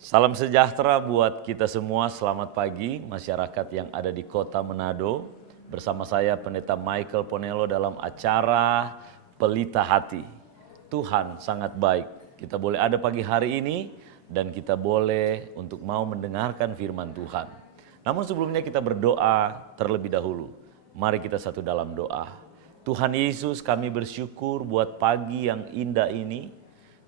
Salam sejahtera buat kita semua, selamat pagi masyarakat yang ada di kota Manado. Bersama saya Pendeta Michael Ponelo dalam acara Pelita Hati. Tuhan sangat baik, kita boleh ada pagi hari ini dan kita boleh untuk mau mendengarkan firman Tuhan. Namun sebelumnya kita berdoa terlebih dahulu. Mari kita satu dalam doa. Tuhan Yesus, kami bersyukur buat pagi yang indah ini.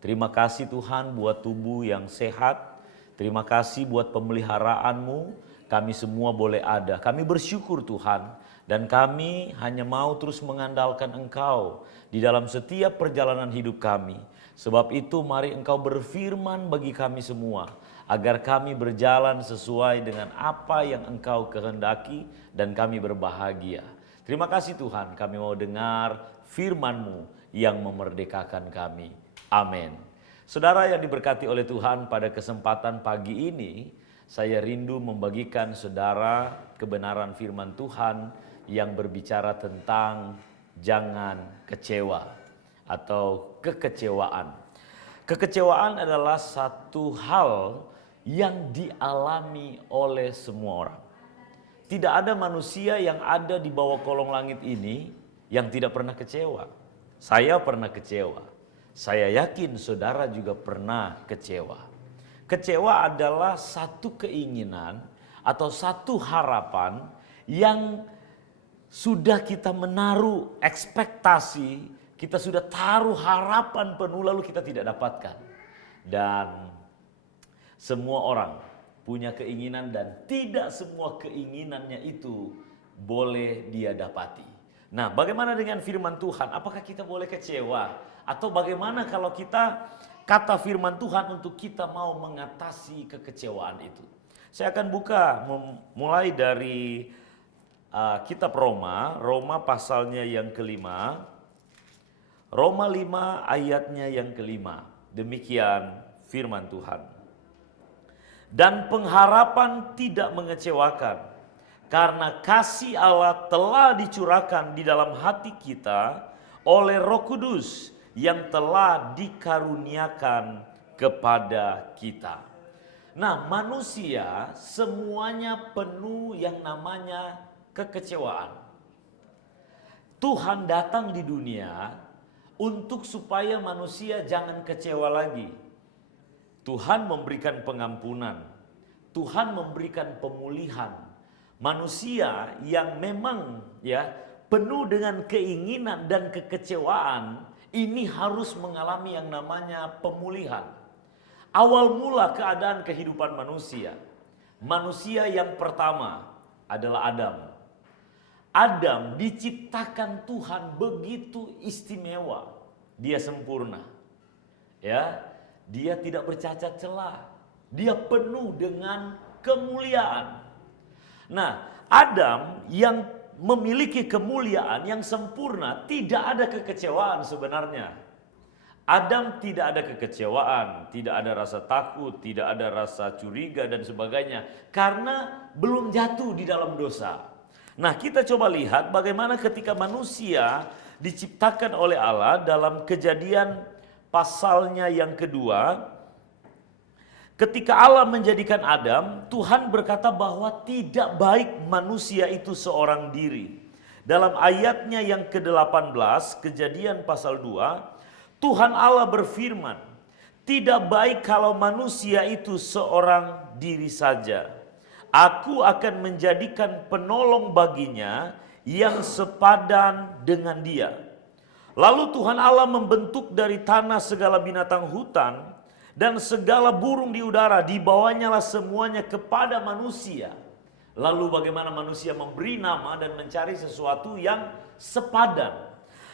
Terima kasih Tuhan buat tubuh yang sehat. Terima kasih buat pemeliharaanmu, kami semua boleh ada. Kami bersyukur Tuhan, dan kami hanya mau terus mengandalkan Engkau di dalam setiap perjalanan hidup kami. Sebab itu mari Engkau berfirman bagi kami semua, agar kami berjalan sesuai dengan apa yang Engkau kehendaki dan kami berbahagia. Terima kasih Tuhan, kami mau dengar firman-Mu yang memerdekakan kami. Amin. Saudara yang diberkati oleh Tuhan, pada kesempatan pagi ini saya rindu membagikan saudara kebenaran firman Tuhan yang berbicara tentang jangan kecewa atau kekecewaan. Kekecewaan adalah satu hal yang dialami oleh semua orang. Tidak ada manusia yang ada di bawah kolong langit ini yang tidak pernah kecewa. Saya pernah kecewa. Saya yakin saudara juga pernah kecewa. Kecewa adalah satu keinginan atau satu harapan yang sudah kita menaruh ekspektasi, kita sudah taruh harapan penuh lalu kita tidak dapatkan. Dan semua orang punya keinginan dan tidak semua keinginannya itu boleh dia dapati. Nah, bagaimana dengan firman Tuhan? Apakah kita boleh kecewa? Atau bagaimana kalau kita kata firman Tuhan untuk kita mau mengatasi kekecewaan itu? Saya akan buka mulai dari kitab Roma pasalnya yang kelima. Roma 5 ayatnya yang kelima. Demikian firman Tuhan. Dan pengharapan tidak mengecewakan, karena kasih Allah telah dicurahkan di dalam hati kita oleh Roh Kudus yang telah dikaruniakan kepada kita. Nah, manusia semuanya penuh yang namanya kekecewaan. Tuhan datang di dunia untuk supaya manusia jangan kecewa lagi. Tuhan memberikan pengampunan. Tuhan memberikan pemulihan. Manusia yang memang penuh dengan keinginan dan kekecewaan ini harus mengalami yang namanya pemulihan. Awal mula keadaan kehidupan manusia. Manusia yang pertama adalah Adam. Adam diciptakan Tuhan begitu istimewa. Dia sempurna. Dia tidak bercacat celah. Dia penuh dengan kemuliaan. Nah, Adam yang memiliki kemuliaan yang sempurna, tidak ada kekecewaan sebenarnya. Adam tidak ada kekecewaan, tidak ada rasa takut, tidak ada rasa curiga dan sebagainya, karena belum jatuh di dalam dosa. Nah, kita coba lihat bagaimana ketika manusia diciptakan oleh Allah dalam Kejadian pasalnya yang kedua. Ketika Allah menjadikan Adam, Tuhan berkata bahwa tidak baik manusia itu seorang diri. Dalam ayatnya yang ke-18, Kejadian pasal 2, Tuhan Allah berfirman, tidak baik kalau manusia itu seorang diri saja. Aku akan menjadikan penolong baginya yang sepadan dengan dia. Lalu Tuhan Allah membentuk dari tanah segala binatang hutan, dan segala burung di udara, dibawanyalah semuanya kepada manusia. Lalu bagaimana manusia memberi nama dan mencari sesuatu yang sepadan.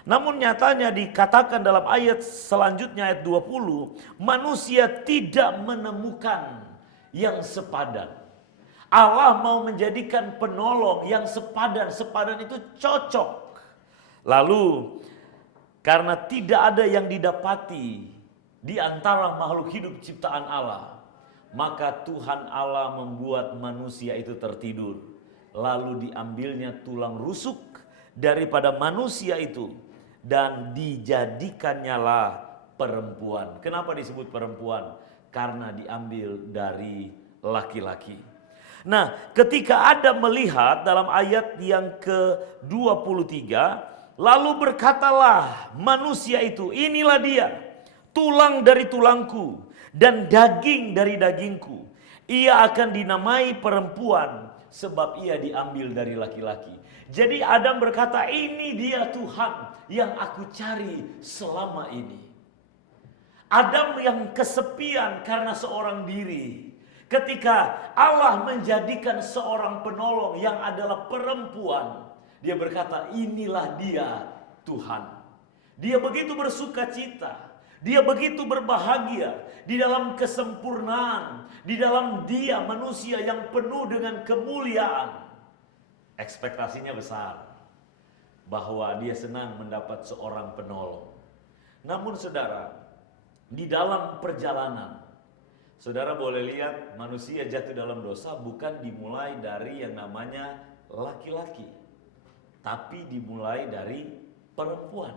Namun nyatanya dikatakan dalam ayat selanjutnya, ayat 20, manusia tidak menemukan yang sepadan. Allah mau menjadikan penolong yang sepadan. Sepadan itu cocok. Lalu karena tidak ada yang didapati di antara makhluk hidup ciptaan Allah, maka Tuhan Allah membuat manusia itu tertidur. Lalu diambilnya tulang rusuk daripada manusia itu dan dijadikannya lah perempuan. Kenapa disebut perempuan? karena diambil dari laki-laki. Nah, ketika Adam melihat dalam ayat yang ke-23, lalu berkatalah manusia itu, inilah dia, tulang dari tulangku dan daging dari dagingku. Ia akan dinamai perempuan sebab ia diambil dari laki-laki. Jadi Adam berkata, ini dia Tuhan yang aku cari selama ini. Adam yang kesepian karena seorang diri. Ketika Allah menjadikan seorang penolong yang adalah perempuan, dia berkata, inilah dia Tuhan. Dia begitu bersuka cita, dia begitu berbahagia di dalam kesempurnaan, di dalam dia manusia yang penuh dengan kemuliaan. Ekspektasinya besar bahwa dia senang mendapat seorang penolong. Namun saudara, di dalam perjalanan, saudara boleh lihat manusia jatuh dalam dosa bukan dimulai dari yang namanya laki-laki, tapi dimulai dari perempuan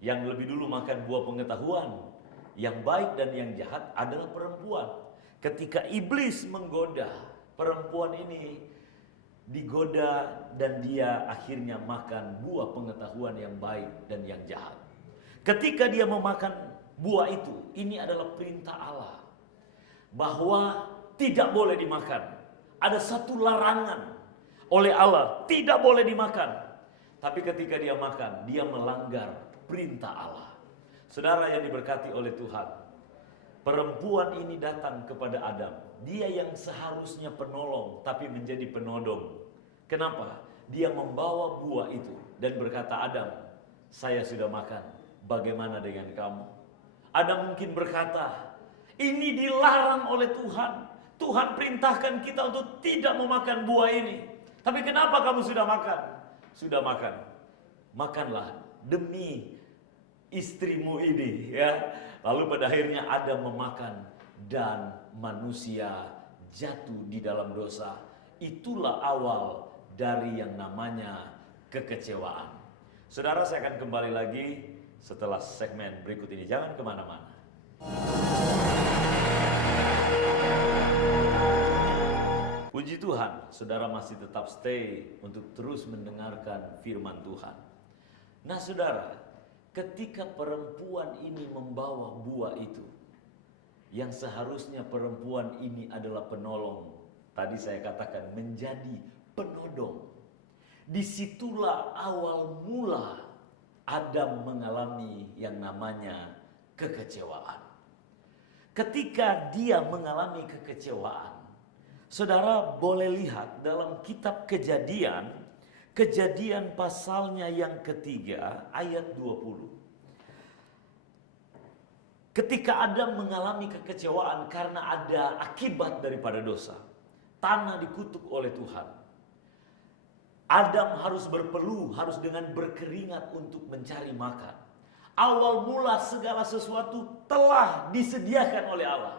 yang lebih dulu makan buah pengetahuan. Yang baik dan yang jahat adalah perempuan. Ketika iblis menggoda, perempuan ini digoda dan dia akhirnya makan buah pengetahuan yang baik dan yang jahat. Ketika dia memakan buah itu, ini adalah perintah Allah bahwa tidak boleh dimakan. Ada satu larangan oleh Allah, tidak boleh dimakan. Tapi ketika dia makan, dia melanggar perintah Allah. Saudara yang diberkati oleh Tuhan, perempuan ini datang kepada Adam. Dia yang seharusnya penolong tapi menjadi penodong. Kenapa? Dia membawa buah itu dan berkata, Adam, saya sudah makan, bagaimana dengan kamu? Adam mungkin berkata, ini dilarang oleh Tuhan. Tuhan perintahkan kita untuk tidak memakan buah ini. Tapi kenapa kamu sudah makan? Sudah makan. Makanlah demi istrimu ini, ya. Lalu pada akhirnya Adam memakan dan manusia jatuh di dalam dosa. Itulah awal dari yang namanya kekecewaan. Saudara, saya akan kembali lagi setelah segmen berikut ini. Jangan kemana-mana. Puji Tuhan, saudara masih tetap stay untuk terus mendengarkan firman Tuhan. Nah saudara, ketika perempuan ini membawa buah itu, yang seharusnya perempuan ini adalah penolong, tadi saya katakan menjadi penodong. Disitulah awal mula Adam mengalami yang namanya kekecewaan. Ketika dia mengalami kekecewaan, saudara boleh lihat dalam kitab Kejadian, Kejadian pasalnya yang ketiga ayat 20. Ketika Adam mengalami kekecewaan karena ada akibat daripada dosa, tanah dikutuk oleh Tuhan. Adam harus berpeluh, harus dengan berkeringat untuk mencari makan. Awal mula segala sesuatu telah disediakan oleh Allah.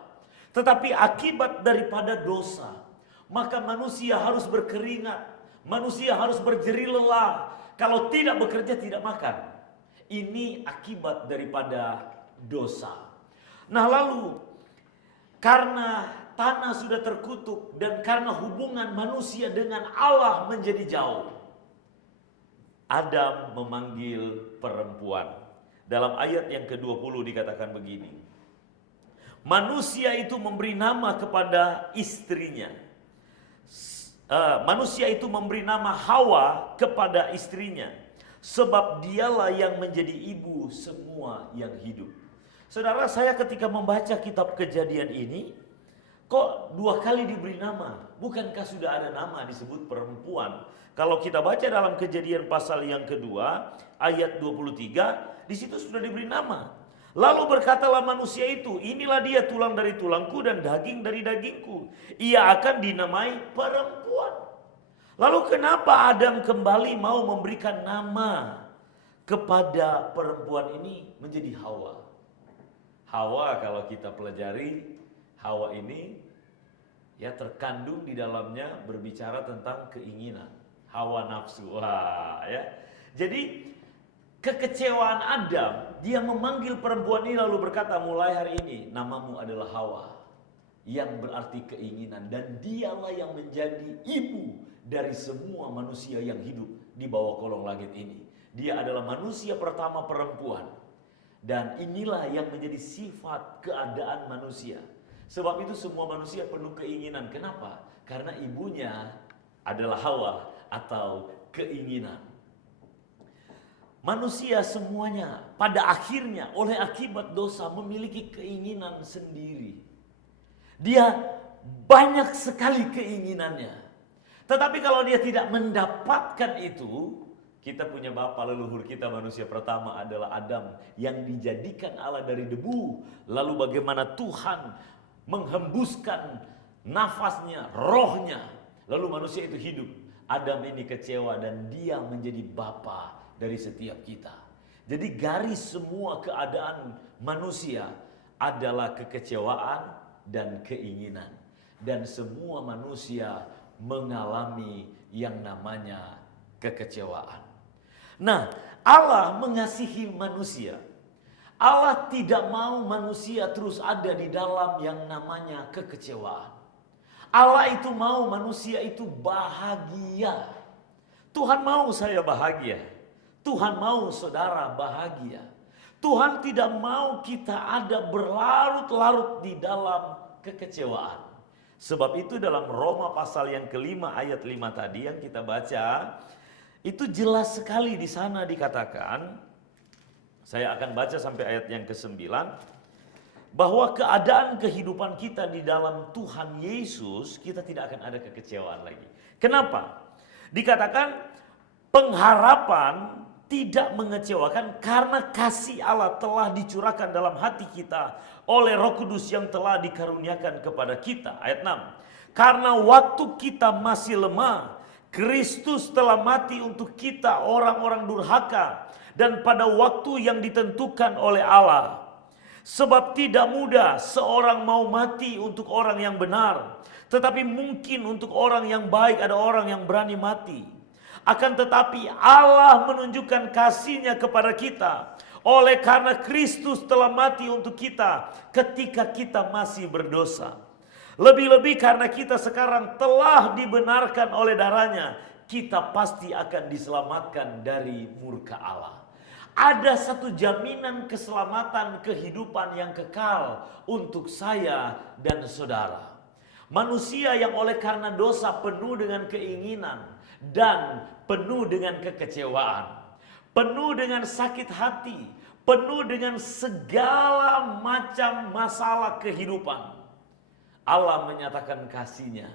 Tetapi akibat daripada dosa, maka manusia harus berkeringat. Manusia harus berjerih lelah. Kalau tidak bekerja tidak makan. Ini akibat daripada dosa. Nah lalu karena tanah sudah terkutuk dan karena hubungan manusia dengan Allah menjadi jauh, Adam memanggil perempuan. Dalam ayat yang ke-20 dikatakan begini. Manusia itu memberi nama kepada istrinya. Manusia itu memberi nama Hawa kepada istrinya, sebab dialah yang menjadi ibu semua yang hidup. Saudara, saya ketika membaca kitab Kejadian ini, kok dua kali diberi nama? Bukankah sudah ada nama disebut perempuan? Kalau kita baca dalam Kejadian pasal yang kedua, ayat 23, di situ sudah diberi nama. Lalu berkatalah manusia itu, inilah dia tulang dari tulangku dan daging dari dagingku. Ia akan dinamai perempuan. Lalu kenapa Adam kembali mau memberikan nama kepada perempuan ini menjadi Hawa? Hawa kalau kita pelajari, Hawa ini ya terkandung di dalamnya berbicara tentang keinginan. Hawa nafsu. Wah, ya. Jadi kekecewaan Adam, dia memanggil perempuan ini lalu berkata, mulai hari ini namamu adalah Hawa, yang berarti keinginan, dan dialah yang menjadi ibu dari semua manusia yang hidup di bawah kolong langit ini. Dia adalah manusia pertama perempuan, dan inilah yang menjadi sifat keadaan manusia. Sebab itu semua manusia penuh keinginan. Kenapa? Karena ibunya adalah Hawa atau keinginan. Manusia semuanya pada akhirnya oleh akibat dosa memiliki keinginan sendiri. Dia banyak sekali keinginannya. Tetapi kalau dia tidak mendapatkan itu, kita punya bapa leluhur kita manusia pertama adalah Adam yang dijadikan Allah dari debu. Lalu bagaimana Tuhan menghembuskan nafasnya, rohnya, lalu manusia itu hidup. Adam ini kecewa dan dia menjadi bapa dari setiap kita. Jadi garis semua keadaan manusia adalah kekecewaan dan keinginan. Dan semua manusia mengalami yang namanya kekecewaan. Nah, Allah mengasihi manusia. Allah tidak mau manusia terus ada di dalam yang namanya kekecewaan. Allah itu mau manusia itu bahagia. Tuhan mau saya bahagia. Tuhan mau saudara bahagia. Tuhan tidak mau kita ada berlarut-larut di dalam kekecewaan. Sebab itu dalam Roma pasal yang kelima ayat 5 tadi yang kita baca, itu jelas sekali di sana dikatakan, saya akan baca sampai ayat yang ke-9, bahwa keadaan kehidupan kita di dalam Tuhan Yesus, kita tidak akan ada kekecewaan lagi. Kenapa? Dikatakan pengharapan tidak mengecewakan karena kasih Allah telah dicurahkan dalam hati kita oleh Roh Kudus yang telah dikaruniakan kepada kita. Ayat 6. Karena waktu kita masih lemah, Kristus telah mati untuk kita orang-orang durhaka, dan pada waktu yang ditentukan oleh Allah. Sebab tidak mudah seorang mau mati untuk orang yang benar, tetapi mungkin untuk orang yang baik ada orang yang berani mati. Akan tetapi Allah menunjukkan kasih-Nya kepada kita oleh karena Kristus telah mati untuk kita ketika kita masih berdosa. Lebih-lebih karena kita sekarang telah dibenarkan oleh darah-Nya, kita pasti akan diselamatkan dari murka Allah. Ada satu jaminan keselamatan kehidupan yang kekal untuk saya dan saudara. Manusia yang oleh karena dosa penuh dengan keinginan dan penuh dengan kekecewaan, penuh dengan sakit hati, penuh dengan segala macam masalah kehidupan. Allah menyatakan kasih-Nya,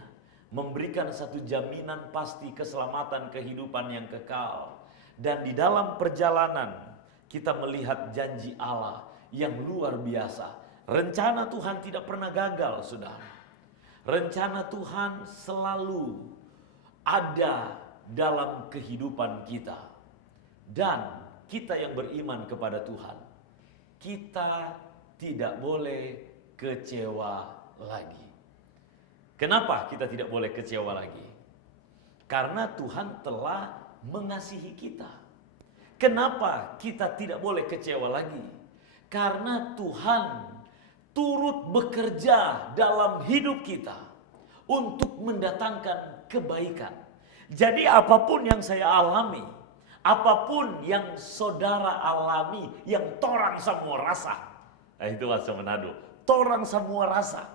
memberikan satu jaminan pasti keselamatan kehidupan yang kekal. Dan di dalam perjalanan kita melihat janji Allah yang luar biasa. Rencana Tuhan tidak pernah gagal, saudara. Rencana Tuhan selalu ada dalam kehidupan kita. Dan kita yang beriman kepada Tuhan, kita tidak boleh kecewa lagi. Kenapa kita tidak boleh kecewa lagi? Karena Tuhan telah mengasihi kita. Kenapa kita tidak boleh kecewa lagi? Karena Tuhan turut bekerja dalam hidup kita untuk mendatangkan kebaikan. Jadi apapun yang saya alami, apapun yang saudara alami, yang torang semua rasa. Nah, itu bahasa Manado. Torang semua rasa.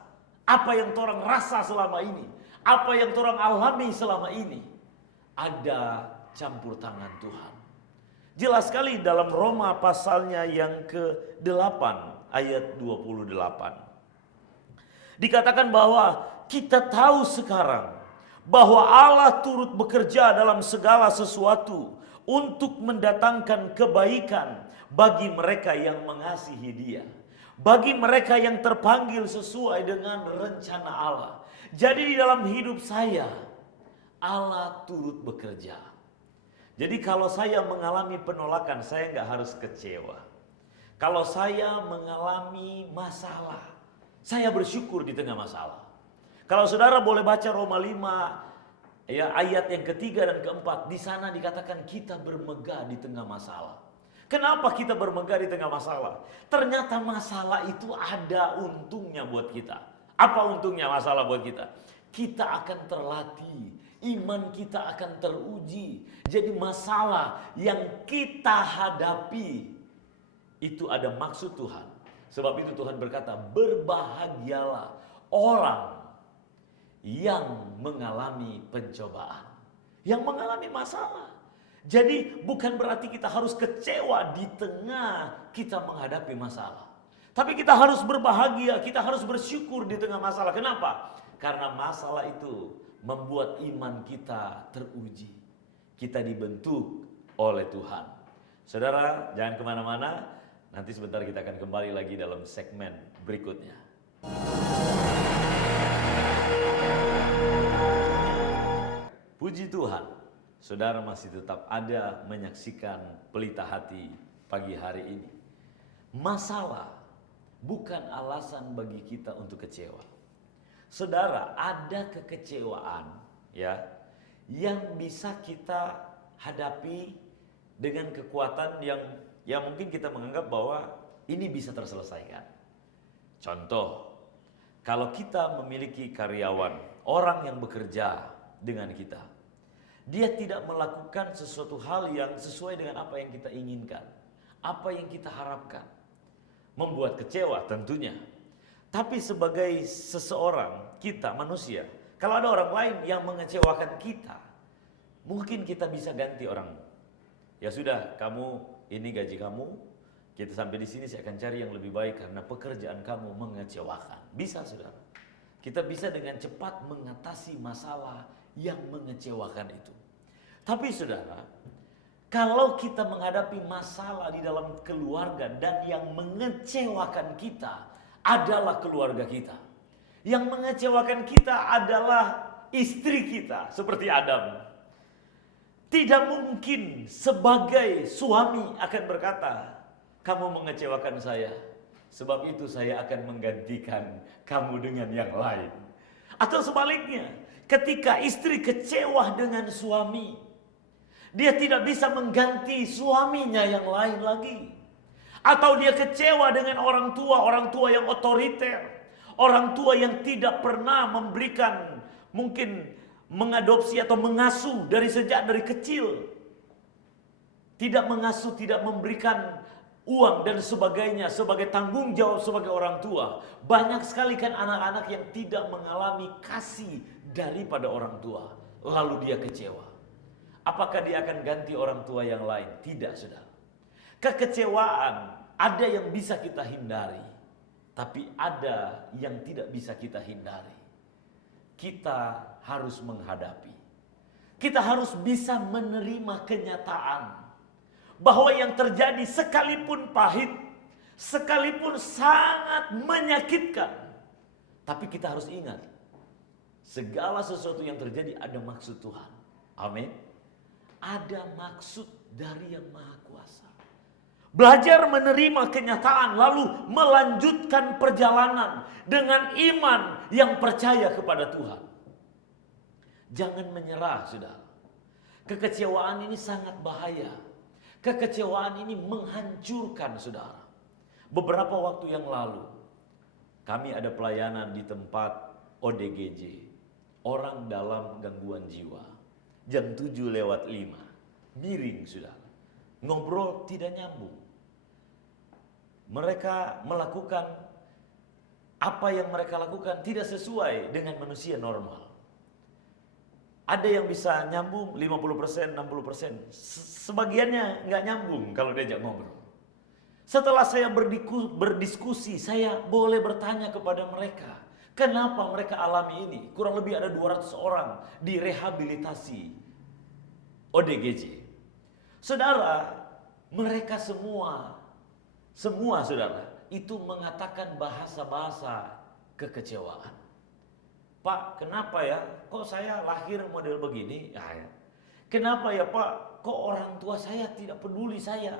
Apa yang torang rasa selama ini, apa yang torang alami selama ini, ada campur tangan Tuhan. Jelas sekali dalam Roma pasalnya yang ke-8 ayat 28. Dikatakan bahwa kita tahu sekarang bahwa Allah turut bekerja dalam segala sesuatu untuk mendatangkan kebaikan bagi mereka yang mengasihi Dia, bagi mereka yang terpanggil sesuai dengan rencana Allah. Jadi di dalam hidup saya, Allah turut bekerja. Jadi kalau saya mengalami penolakan, saya nggak harus kecewa. Kalau saya mengalami masalah, saya bersyukur di tengah masalah. Kalau saudara boleh baca Roma 5, ya, ayat yang ketiga dan keempat, di sana dikatakan kita bermegah di tengah masalah. Kenapa kita bermegah di tengah masalah? Ternyata masalah itu ada untungnya buat kita. Apa untungnya masalah buat kita? Kita akan terlatih, iman kita akan teruji. Jadi masalah yang kita hadapi itu ada maksud Tuhan. Sebab itu Tuhan berkata, berbahagialah orang yang mengalami pencobaan, yang mengalami masalah. Jadi bukan berarti kita harus kecewa di tengah kita menghadapi masalah. Tapi kita harus berbahagia, kita harus bersyukur di tengah masalah. Kenapa? Karena masalah itu membuat iman kita teruji. Kita dibentuk oleh Tuhan. Saudara, jangan kemana-mana. Nanti sebentar kita akan kembali lagi dalam segmen berikutnya. Puji Tuhan, saudara masih tetap ada menyaksikan Pelita Hati pagi hari ini. Masalah bukan alasan bagi kita untuk kecewa. Saudara, ada kekecewaan ya yang bisa kita hadapi dengan kekuatan yang mungkin kita menganggap bahwa ini bisa terselesaikan. Contoh, kalau kita memiliki karyawan, orang yang bekerja dengan kita, dia tidak melakukan sesuatu hal yang sesuai dengan apa yang kita inginkan, apa yang kita harapkan, membuat kecewa tentunya. Tapi sebagai seseorang, kita manusia, kalau ada orang lain yang mengecewakan kita, mungkin kita bisa ganti orang. Ya sudah, kamu ini gaji kamu, kita sampai di sini saya akan cari yang lebih baik karena pekerjaan kamu mengecewakan. Bisa, saudara. Kita bisa dengan cepat mengatasi masalah yang mengecewakan itu. Tapi saudara, kalau kita menghadapi masalah di dalam keluarga dan yang mengecewakan kita adalah keluarga kita. Yang mengecewakan kita adalah istri kita, seperti Adam. Tidak mungkin sebagai suami akan berkata, kamu mengecewakan saya, sebab itu saya akan menggantikan kamu dengan yang lain. Atau sebaliknya, ketika istri kecewa dengan suami, dia tidak bisa mengganti suaminya yang lain lagi. Atau dia kecewa dengan orang tua yang otoriter, orang tua yang tidak pernah memberikan, mungkin mengadopsi atau mengasuh dari kecil. Tidak mengasuh, tidak memberikan uang dan sebagainya sebagai tanggung jawab sebagai orang tua. Banyak sekali kan anak-anak yang tidak mengalami kasih daripada orang tua. Lalu dia kecewa. Apakah dia akan ganti orang tua yang lain? Tidak, saudara. Kekecewaan ada yang bisa kita hindari, tapi ada yang tidak bisa kita hindari. Kita harus menghadapi. Kita harus bisa menerima kenyataan bahwa yang terjadi sekalipun pahit, sekalipun sangat menyakitkan, tapi kita harus ingat, segala sesuatu yang terjadi ada maksud Tuhan. Amin. Ada maksud dari Yang Maha Kuasa. Belajar menerima kenyataan lalu melanjutkan perjalanan dengan iman yang percaya kepada Tuhan. Jangan menyerah, saudara. Kekecewaan ini sangat bahaya. Kekecewaan ini menghancurkan, saudara. Beberapa waktu yang lalu, kami ada pelayanan di tempat ODGJ, orang dalam gangguan jiwa. Jam 7:05, miring, saudara. Ngobrol tidak nyambung. Mereka melakukan apa yang mereka lakukan tidak sesuai dengan manusia normal. Ada yang bisa nyambung 50%, 60%. Sebagiannya nggak nyambung kalau diajak ngobrol. Setelah saya berdiskusi, saya boleh bertanya kepada mereka, kenapa mereka alami ini? Kurang lebih ada 200 orang direhabilitasi ODGJ. Saudara, mereka semua saudara, itu mengatakan bahasa-bahasa kekecewaan. Pak, kenapa ya? Kok saya lahir model begini? Kenapa ya Pak? Kok orang tua saya tidak peduli saya?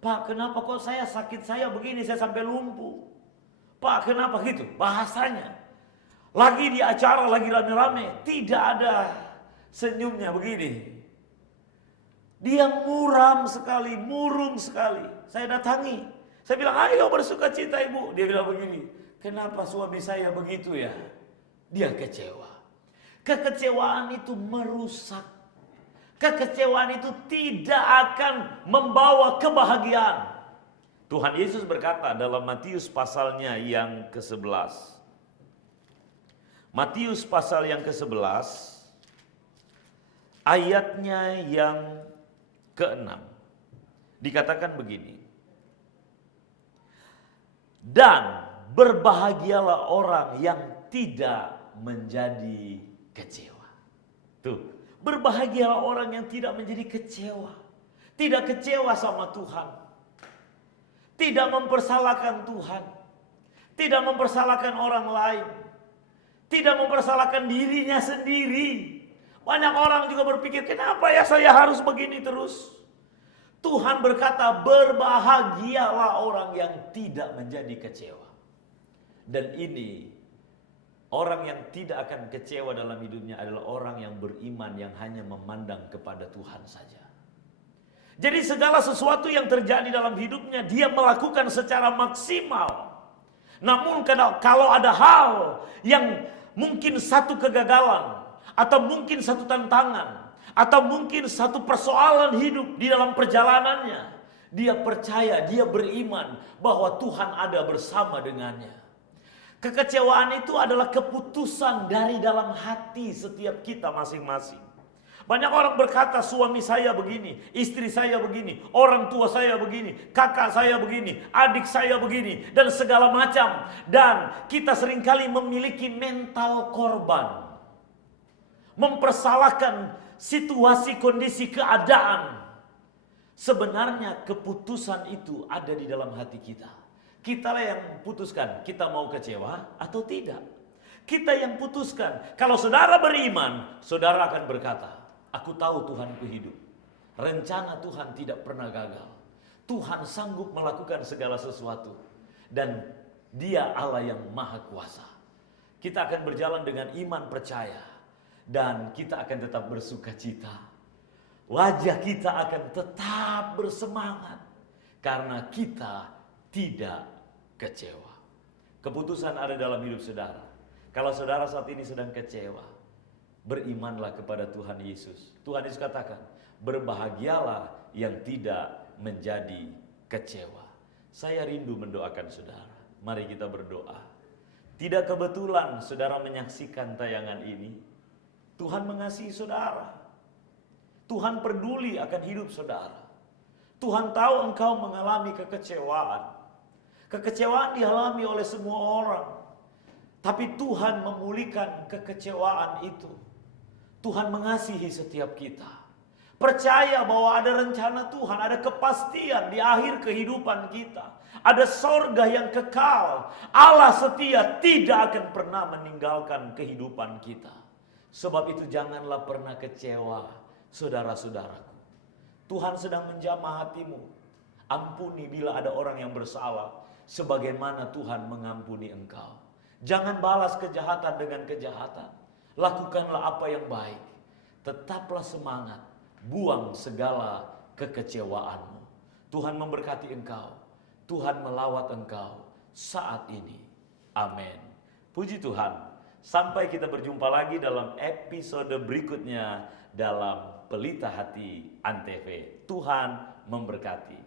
Pak, kenapa kok saya sakit saya begini? Saya sampai lumpuh. Pak, kenapa gitu? Bahasanya. Lagi di acara, lagi rame-rame. Tidak ada senyumnya begini. Dia muram sekali, murung sekali. Saya datangi. Saya bilang, ayo bersuka cita ibu. Dia bilang begini, kenapa suami saya begitu ya? Dia kecewa. Kekecewaan itu merusak. Kekecewaan itu tidak akan membawa kebahagiaan. Tuhan Yesus berkata dalam Matius pasalnya yang ke-11. Matius pasal yang ke-11, ayatnya yang ke-6. Dikatakan begini. Dan berbahagialah orang yang tidak menjadi kecewa. Tuh, berbahagialah orang yang tidak menjadi kecewa. Tidak kecewa sama Tuhan. Tidak mempersalahkan Tuhan. Tidak mempersalahkan orang lain. Tidak mempersalahkan dirinya sendiri. Banyak orang juga berpikir, kenapa ya saya harus begini terus? Tuhan berkata, berbahagialah orang yang tidak menjadi kecewa. Dan ini, orang yang tidak akan kecewa dalam hidupnya adalah orang yang beriman, yang hanya memandang kepada Tuhan saja. Jadi segala sesuatu yang terjadi dalam hidupnya, dia melakukan secara maksimal. Namun kalau ada hal yang mungkin satu kegagalan, atau mungkin satu tantangan, atau mungkin satu persoalan hidup di dalam perjalanannya, dia percaya, dia beriman bahwa Tuhan ada bersama dengannya. Kekecewaan itu adalah keputusan dari dalam hati setiap kita masing-masing. Banyak orang berkata, suami saya begini, istri saya begini, orang tua saya begini, kakak saya begini, adik saya begini, dan segala macam. Dan kita seringkali memiliki mental korban. Mempersalahkan situasi, kondisi, keadaan. Sebenarnya keputusan itu ada di dalam hati kita. Kitalah yang putuskan, kita mau kecewa atau tidak. Kita yang putuskan. Kalau saudara beriman, saudara akan berkata, aku tahu Tuhanku hidup. Rencana Tuhan tidak pernah gagal. Tuhan sanggup melakukan segala sesuatu. Dan Dia Allah yang maha kuasa. Kita akan berjalan dengan iman percaya. Dan kita akan tetap bersuka cita. Wajah kita akan tetap bersemangat. Karena kita tidak kecewa. Keputusan ada dalam hidup saudara. Kalau saudara saat ini sedang kecewa, berimanlah kepada Tuhan Yesus. Tuhan Yesus katakan, berbahagialah yang tidak menjadi kecewa. Saya rindu mendoakan saudara. Mari kita berdoa. Tidak kebetulan saudara menyaksikan tayangan ini. Tuhan mengasihi saudara. Tuhan peduli akan hidup saudara. Tuhan tahu engkau mengalami kekecewaan. Kekecewaan dialami oleh semua orang. Tapi Tuhan memulihkan kekecewaan itu. Tuhan mengasihi setiap kita. Percaya bahwa ada rencana Tuhan, ada kepastian di akhir kehidupan kita. Ada sorga yang kekal. Allah setia, tidak akan pernah meninggalkan kehidupan kita. Sebab itu janganlah pernah kecewa, saudara-saudaraku. Tuhan sedang menjamah hatimu. Ampuni bila ada orang yang bersalah, sebagaimana Tuhan mengampuni engkau. Jangan balas kejahatan dengan kejahatan. Lakukanlah apa yang baik. Tetaplah semangat. Buang segala kekecewaanmu. Tuhan memberkati engkau. Tuhan melawat engkau saat ini. Amin. Puji Tuhan. Sampai kita berjumpa lagi dalam episode berikutnya dalam Pelita Hati Antv. Tuhan memberkati.